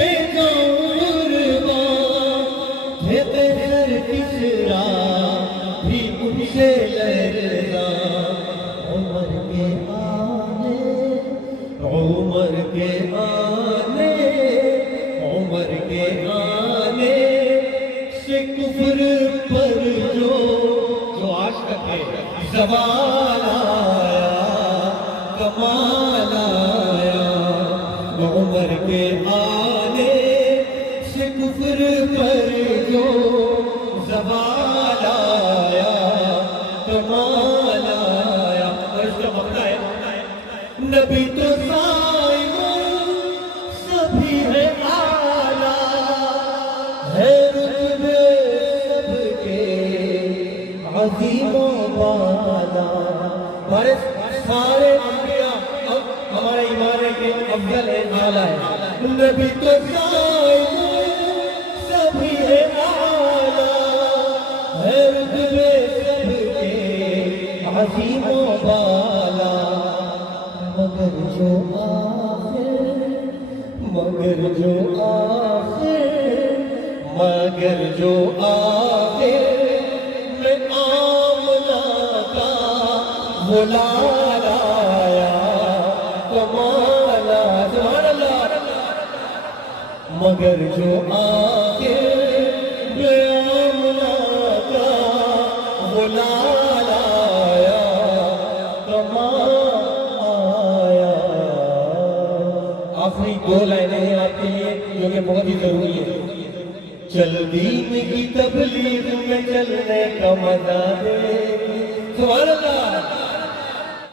میں جاؤں قربان تھے قیصر کسریٰ بھی ان سے لرزاں عمر کے آنے سے کفر پر جو عاشق ہے زوال آیا کمال آیا عمر کے آنے سے کفر پر جو زوال آیا کمال آیا اور اس کا مقطع ہے نبی تو سبھی ہے اعلیٰ ہے رتبے سب کے عظیم و بالا ہمارے سارے انبیاء ہمارے ایمان کے افضل ہے اعلیٰ ہے نبی تو سبھی ہے اعلیٰ ہے رتبے سب کے عظیم و بالا مگر جو آخر میں آمنہ کا وہ لال آیا کمال آیا سبحان اللہ مگر جو آخر میں آمنہ کا وہ لال آیا کمال آیا آخری دو لائنیں ہیں آپ کے لیے جو کہ بہت ہی ضروری ہے چل دین کی تبلیغ میں چلنے کا مزہ ہے سبحان اللہ